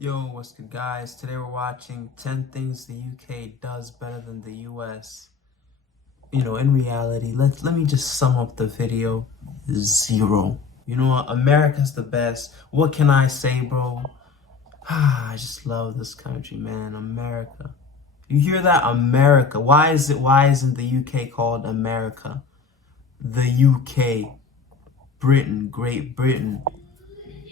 Yo, what's good, guys? Today we're watching 10 things the UK does better than the US. In reality, let me just sum up the video. Zero. You know what? America's the best. What can I say, bro? I just love this country, man. America. You hear that? America. Why isn't the UK called America? The UK. Britain, Great Britain.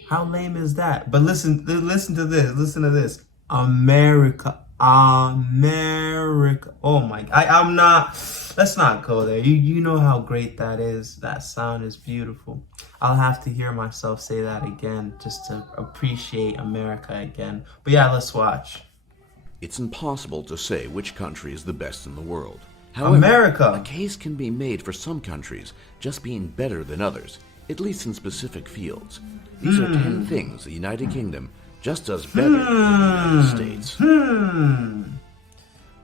How lame is that? But listen to this. Listen to this. America. America. Oh my. I'm not. Let's not go there. You know how great that is. That sound is beautiful. I'll have to hear myself say that again just to appreciate America again. But yeah, let's watch. It's impossible to say which country is the best in the world. However, America. a case can be made for some countries just being better than others, at least in specific fields. These are 10 things the United Kingdom just does better than the United States.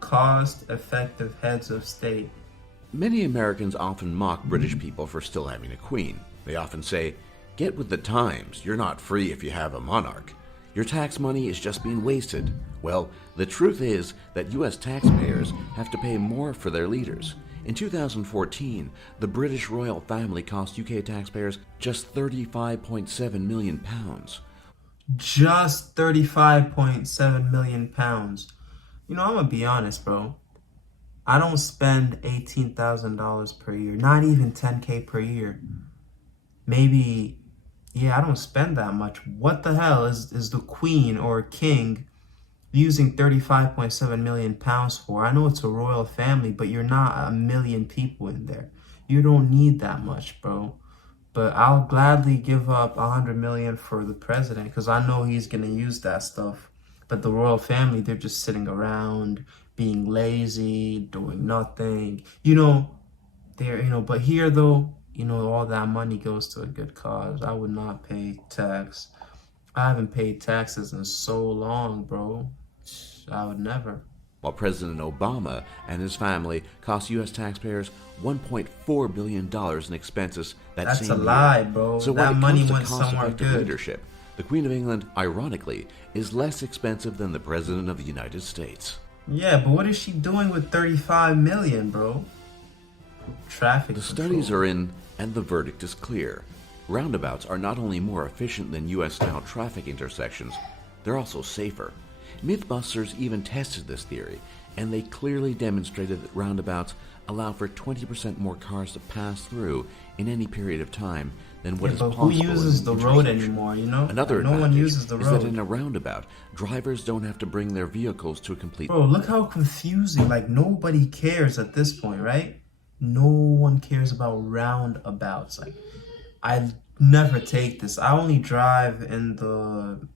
Cost-effective heads of state. Many Americans often mock British people for still having a queen. They often say, "Get with the times, you're not free if you have a monarch. Your tax money is just being wasted." Well, the truth is that U.S. taxpayers have to pay more for their leaders. In 2014, the British royal family cost UK taxpayers just £35.7 million. Just 35.7 million pounds. I'm gonna be honest, bro. I don't spend $18,000 per year, not even 10K per year. Maybe, yeah, I don't spend that much. What the hell is the queen or king using 35.7 million pounds for? I know it's a royal family, but you're not a million people in there. You don't need that much, bro. But I'll gladly give up 100 million for the president because I know he's gonna use that stuff. But the royal family, they're just sitting around, being lazy, doing nothing. But here though, all that money goes to a good cause. I would not pay tax. I haven't paid taxes in so long, bro. I would never. While President Obama and his family cost U.S. taxpayers $1.4 billion in expenses that same year. That's a lie, bro. So that when it money comes to went somewhere cost-effective good. leadership, the Queen of England, ironically, is less expensive than the President of the United States. Yeah, but what is she doing with 35 million, bro? Traffic The control. studies are in, and the verdict is clear. Roundabouts are not only more efficient than U.S.-style traffic intersections, they're also safer. Mythbusters even tested this theory, and they clearly demonstrated that roundabouts allow for 20% more cars to pass through in any period of time than what is possible. Who uses the road anymore, Another no one uses the is road. that in a roundabout, drivers don't have to bring their vehicles to a complete... Bro, look how confusing. Like, nobody cares at this point, right? No one cares about roundabouts. Like, I never take this. I only drive in the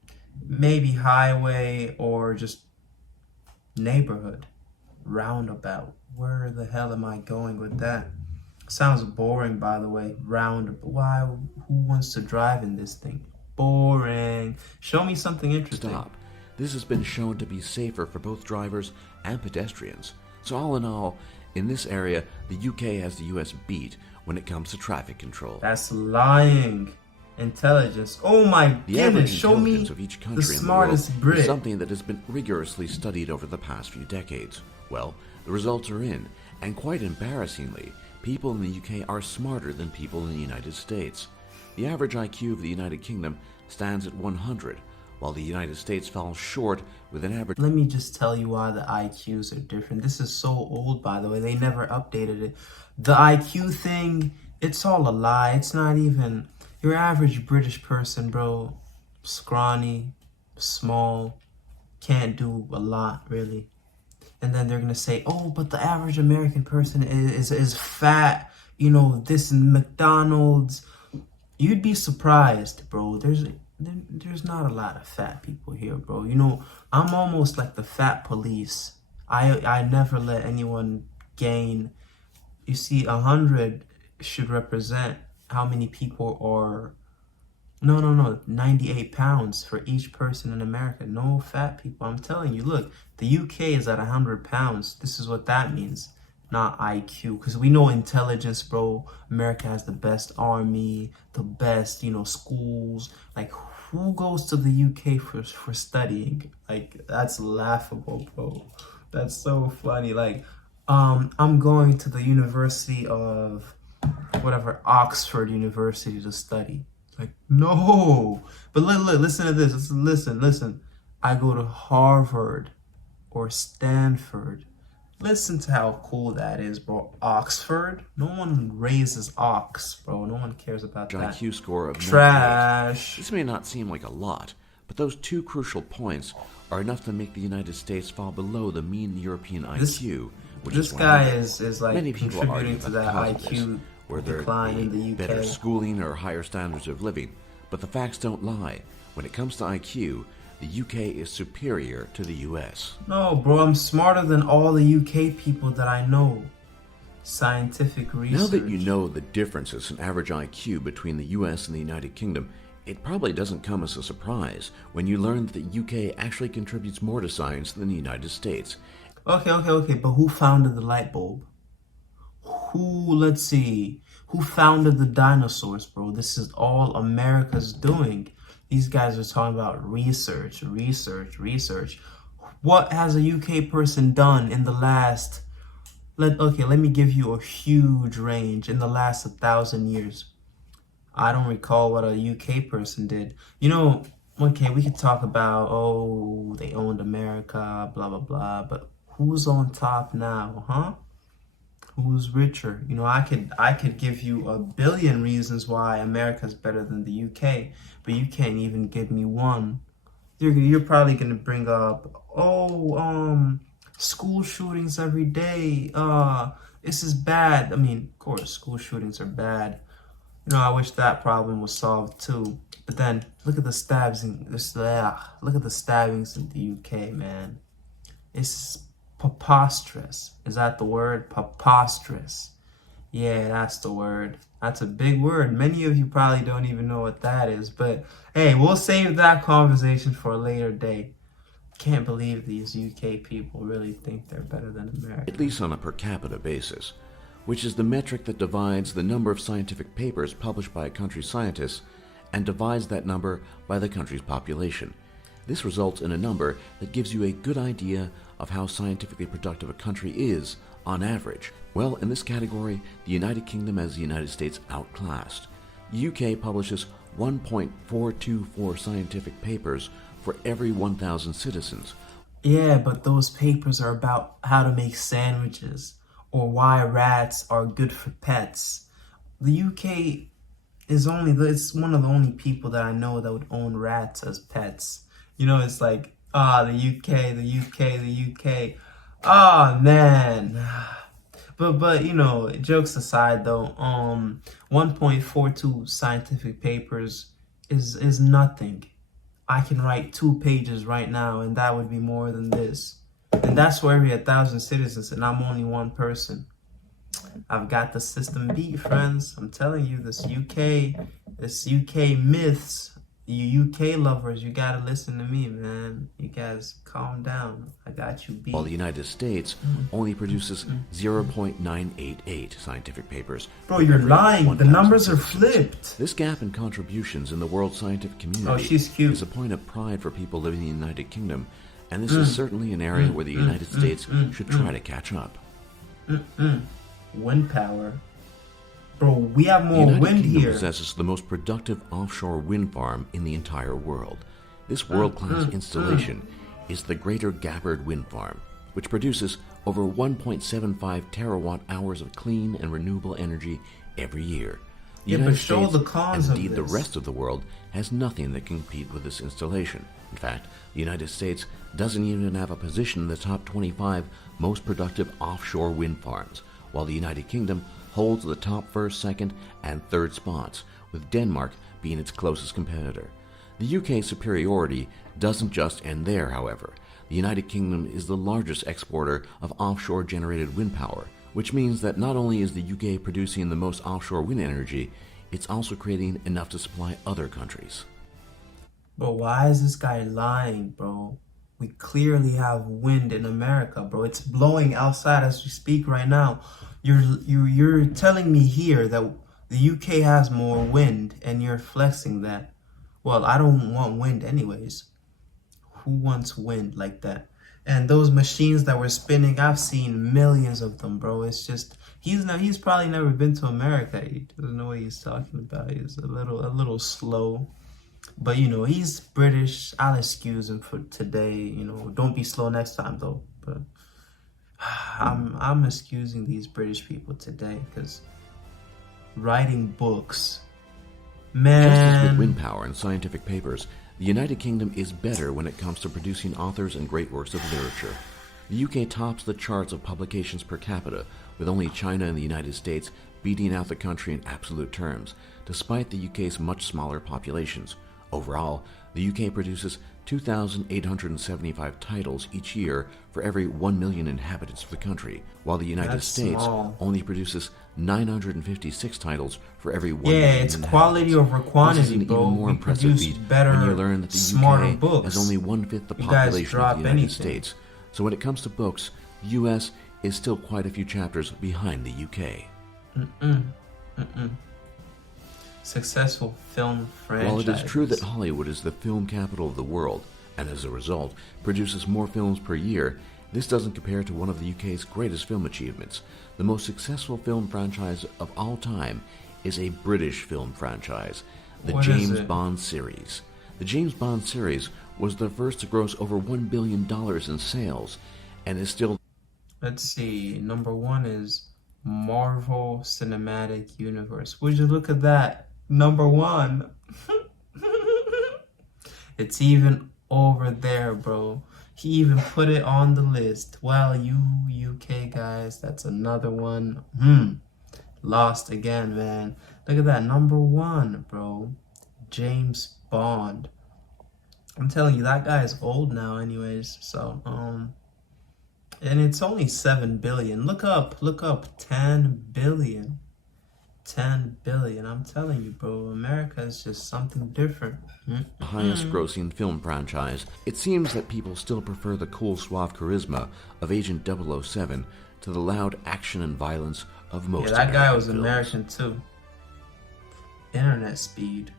maybe highway or just neighborhood. Roundabout. Where the hell am I going with that? Sounds boring, by the way. Roundabout. Why? Who wants to drive in this thing? Boring. Show me something interesting. Stop. This has been shown to be safer for both drivers and pedestrians. So all in all, in this area, the UK has the US beat when it comes to traffic control. That's lying. Intelligence. Oh my goodness, show me of each country the smartest in the world Brit. is something that has been rigorously studied over the past few decades. Well, the results are in, and quite embarrassingly, people in the UK are smarter than people in the United States. The average IQ of the United Kingdom stands at 100, while the United States falls short with an average... Let me just tell you why the IQs are different. This is so old, by the way. They never updated it. The IQ thing, it's all a lie. It's not even... Your average British person, bro, scrawny, small, can't do a lot, really. And then they're going to say, oh, but the average American person is fat, this in McDonald's. You'd be surprised, bro. There's not a lot of fat people here, bro. I'm almost like the fat police. I never let anyone gain. You see, 100 should represent how many people are... No, 98 pounds for each person in America. No fat people. I'm telling you, look, the UK is at 100 pounds. This is what that means, not IQ. Because we know intelligence, bro. America has the best army, the best, schools. Like, Who goes to the UK for studying? Like, that's laughable, bro. That's so funny. Like, I'm going to the University of whatever, Oxford University to study. Like, no. But look, listen to this. Listen. I go to Harvard or Stanford. Listen to how cool that is, bro. Oxford? No one raises ox, bro. No one cares about that. IQ score of 98. Trash. This may not seem like a lot, but those two crucial points are enough to make the United States fall below the mean European IQ, which This is guy 100. is like Many people argue contributing to about that the cause of this, IQ whether decline in it be the better UK. schooling or higher standards of living. But the facts don't lie. When it comes to IQ, the UK is superior to the US. No, bro, I'm smarter than all the UK people that I know. Scientific research. Now that you know the differences in average IQ between the US and the United Kingdom, it probably doesn't come as a surprise when you learn that the UK actually contributes more to science than the United States. Okay, but who founded the light bulb? Let's see, who founded the dinosaurs, bro? This is all America's doing. These guys are talking about research. What has a UK person done in the last, let me give you a huge range, in the last 1,000 years? I don't recall what a UK person did. Okay, we could talk about, oh, they owned America, blah, blah, blah, but who's on top now, huh? Who's richer? I could give you a billion reasons why America's better than the UK, but you can't even give me one. You're probably gonna bring up, school shootings every day. This is bad. I mean, of course, school shootings are bad. I wish that problem was solved too. But then look at the look at the stabbings in the UK, man. It's preposterous. Is that the word? Preposterous. Yeah, that's the word. That's a big word. Many of you probably don't even know what that is. But hey, we'll save that conversation for a later day. Can't believe these UK people really think they're better than America. At least on a per capita basis, which is the metric that divides the number of scientific papers published by a country's scientists and divides that number by the country's population. This results in a number that gives you a good idea of how scientifically productive a country is on average. Well, in this category, the United Kingdom has the United States outclassed. The UK publishes 1.424 scientific papers for every 1,000 citizens. Yeah, but those papers are about how to make sandwiches or why rats are good for pets. The UK it's one of the only people that I know that would own rats as pets. It's like, the UK. Ah, man. But jokes aside though, 1.42 scientific papers is nothing. I can write 2 pages right now, and that would be more than this. And that's for every 1,000 citizens, and I'm only one person. I've got the system beat, friends. I'm telling you, this UK myths, you UK lovers, you gotta listen to me, man. You guys calm down. I got you beat. While the United States only produces 0.988 scientific papers. Bro, you're lying. The numbers are flipped. This gap in contributions in the world scientific community she's cute. is a point of pride for people living in the United Kingdom, and this is certainly an area where the United States should try to catch up. Wind power. Bro, we have more the United wind Kingdom here. possesses the most productive offshore wind farm in the entire world. This world-class installation is the Greater Gabbard Wind Farm, which produces over 1.75 terawatt hours of clean and renewable energy every year. The United show States, the cons and of indeed the this. rest of the world, has nothing that can compete with this installation. In fact, the United States doesn't even have a position in the top 25 most productive offshore wind farms, while the United Kingdom holds the top first, second, and third spots, with Denmark being its closest competitor. The UK's superiority doesn't just end there, however. The United Kingdom is the largest exporter of offshore-generated wind power, which means that not only is the UK producing the most offshore wind energy, it's also creating enough to supply other countries. Bro, why is this guy lying, bro? We clearly have wind in America, bro. It's blowing outside as we speak right now. You're telling me here that the UK has more wind, and you're flexing that. Well, I don't want wind anyways. Who wants wind like that? And those machines that were spinning, I've seen millions of them, bro. It's just he's probably never been to America. He doesn't know what he's talking about. He's a little slow. But you know, he's British. I'll excuse him for today. You know, don't be slow next time though. But I'm excusing these British people today because writing books, Just as with man. wind power and scientific papers, the United Kingdom is better when it comes to producing authors and great works of literature. The UK tops the charts of publications per capita, with only China and the United States beating out the country in absolute terms, despite the UK's much smaller populations. Overall, the UK produces 2,875 titles each year for every 1 million inhabitants of the country, while the United That's States small. only produces 956 titles for every 1 Yeah, million it's inhabitants. quality over This is quantity, an bro. even more We impressive produce feat better, when you learn that the smarter UK books. has only 1/5 the You guys population of drop the United anything. States. So when it comes to books, the US is still quite a few chapters behind the UK. Successful film franchises. While it is true that Hollywood is the film capital of the world, and as a result produces more films per year, this doesn't compare to one of the UK's greatest film achievements. The most successful film franchise of all time is a British film franchise, the What is James it? Bond series. The James Bond series was the first to gross over $1 billion in sales, and is still Let's see. Number one is Marvel Cinematic Universe. Would you look at that? Number one. It's even over there, bro. He even put it on the list. Well, you UK guys, that's another one. Lost again, man. Look at that. Number one, bro. James Bond. I'm telling you, that guy is old now anyways. So, and it's only 7 billion. Look up 10 billion. 10 billion. I'm telling you, bro, America is just something different. the highest grossing film franchise. It seems that people still prefer the cool, suave charisma of Agent 007 to the loud action and violence of most Yeah, that guy was films. American too. Internet speed.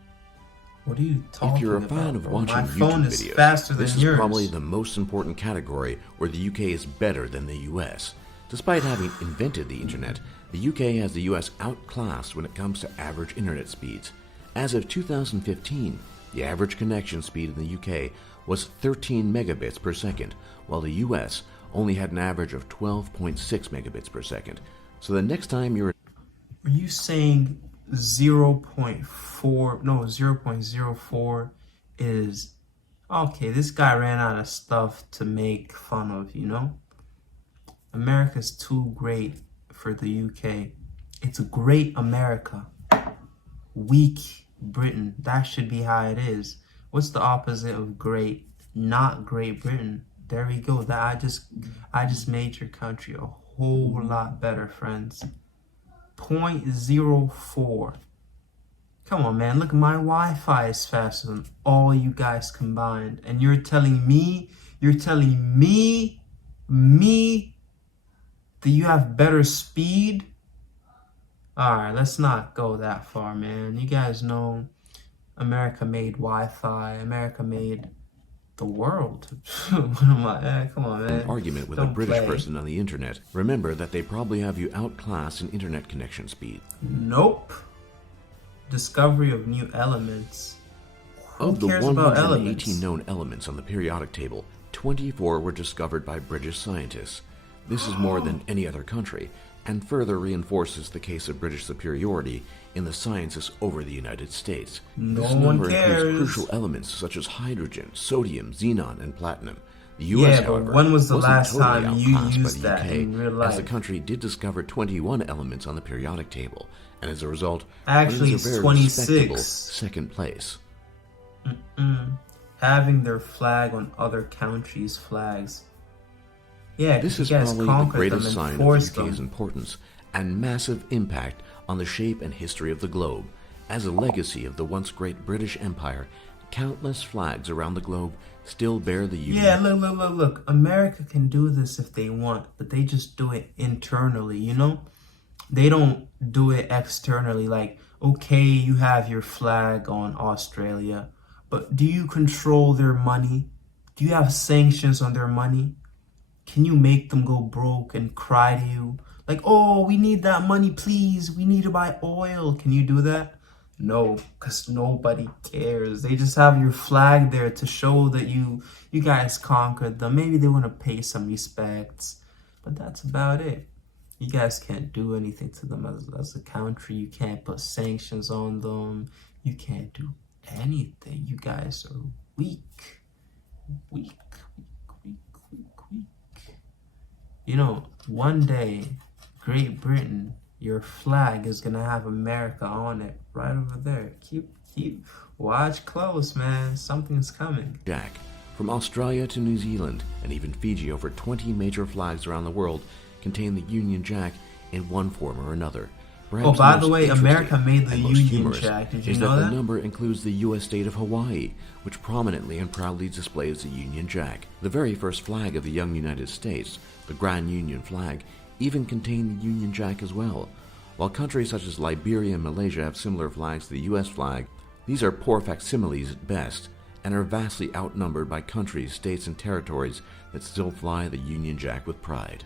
What are you talking about? If you're a fan of bro? watching My YouTube phone is videos, faster this than is yours. probably the most important category where the UK is better than the US. Despite having invented the internet, the UK has the US outclassed when it comes to average internet speeds. As of 2015, the average connection speed in the UK was 13 megabits per second, while the US only had an average of 12.6 megabits per second. So the next time you're Are you saying 0.4? No, 0.04 is okay. This guy ran out of stuff to make fun of, you know? America's too great for the UK. It's a great America. Weak Britain. That should be how it is. What's the opposite of great? Not Great Britain. There we go. That I just made your country a whole lot better, friends. 0.04. Come on, man. Look, my Wi-Fi is faster than all you guys combined. And you're telling me that you have better speed? Alright, let's not go that far, man. You guys know America made Wi-Fi. America made the world. What am I? Come on, man. an argument with a Don't British play. person on the internet, remember that they probably have you outclassed in internet connection speed. Nope. Discovery of new elements. Who Of the cares about 118 elements? known elements on the periodic table, 24 were discovered by British scientists. This is more than any other country, and further reinforces the case of British superiority in the sciences over the United States. No This one number cares. includes crucial elements such as hydrogen, sodium, xenon, and platinum. The Yeah, US, but however, when was the wasn't last totally time you outclassed by used the that UK, in real as the life? country did discover 21 elements on the periodic table, and as a result, Actually, wins a it's very 26. respectable second place. Having their flag on other countries' flags. Yeah, This you is guys probably the conquered greatest them sign and of the forced UK's them. importance and massive impact on the shape and history of the globe. As a legacy of the once great British Empire, countless flags around the globe still bear the unique Yeah, look. America can do this if they want, but they just do it internally, you know? They don't do it externally. Like, okay, you have your flag on Australia, But do you control their money? Do you have sanctions on their money? Can you make them go broke and cry to you? Like, oh, we need that money, please. We need to buy oil. Can you do that? No, because nobody cares. They just have your flag there to show that you guys conquered them. Maybe they want to pay some respects, but that's about it. You guys can't do anything to them as a country. You can't put sanctions on them. You can't do anything. You guys are weak. Weak, weak, weak, weak, weak. You know, one day, Great Britain, your flag is gonna have America on it right over there. Watch close, man. Something's coming. Jack. From Australia to New Zealand and even Fiji, over 20 major flags around the world contain the Union Jack in one form or another. Perhaps Oh, by most the way, interesting America made the and most Union humorous Jack. Did you is know that that? the number includes the U.S. state of Hawaii, which prominently and proudly displays the Union Jack. The very first flag of the young United States, the Grand Union flag, even contained the Union Jack as well. While countries such as Liberia and Malaysia have similar flags to the U.S. flag, these are poor facsimiles at best, and are vastly outnumbered by countries, states, and territories that still fly the Union Jack with pride.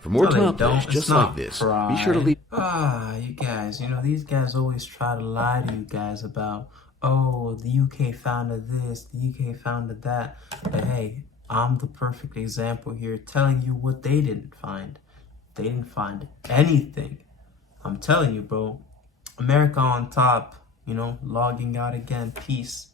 For more No, they top don't. lists It's just not like this, pride. be sure to leave. You guys, these guys always try to lie to you guys about, oh, the UK founded this, the UK founded that. But hey, I'm the perfect example here telling you what they didn't find. They didn't find anything. I'm telling you, bro. America on top, logging out again. Peace.